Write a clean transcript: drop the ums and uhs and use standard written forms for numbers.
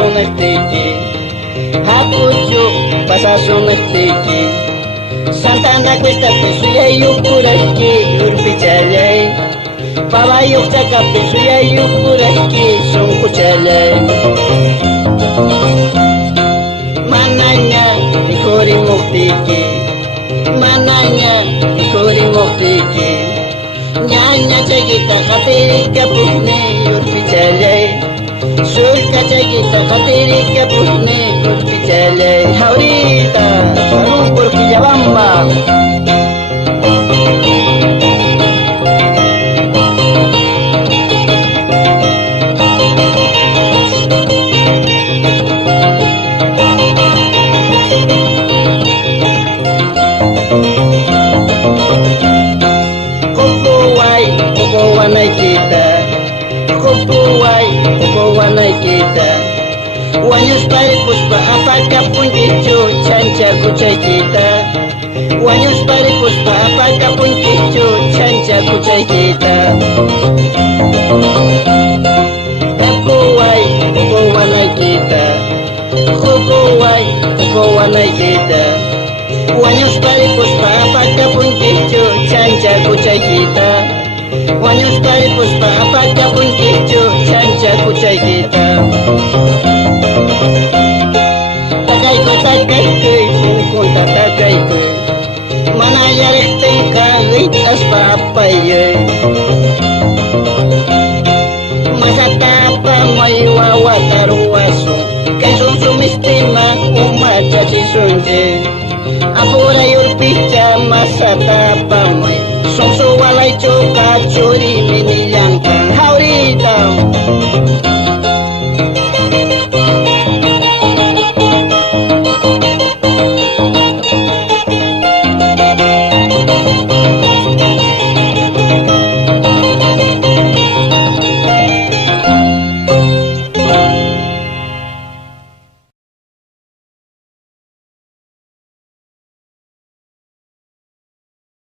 sonestiki hapuchu pasa sonestiki Santana cuesta pesuya yukuraki urpichalay Pabayuk chaka pesuya yukuraki sonkuchalay Mananya ikori muktiki Mananya ikori muktiki Nyanya chagita khatiri kapune urpichalay Surka chagita khatiri kapune urpichalay Ahorita salud por Quillabamba Kukuwanay kita Wanyus pari puspa apakah pun kicu Canca kucai kita Wanyus pari puspa apakah pun kicu Canca kucai kita Kukuwanay kita Kukuwanay kita Wanyus pari puspa apakah pun kicu Canca kucai kita Wanyus pari puspa apakah pun kicu Canca kucai kita Takai ko Kung tatakai ko Mana yarek tengka Rit aspa apay Masa tapa may wawataruaso Kay sumistima Umacha chisunje Apura yurpicha Masa tapa may Sumso walay choka churi mini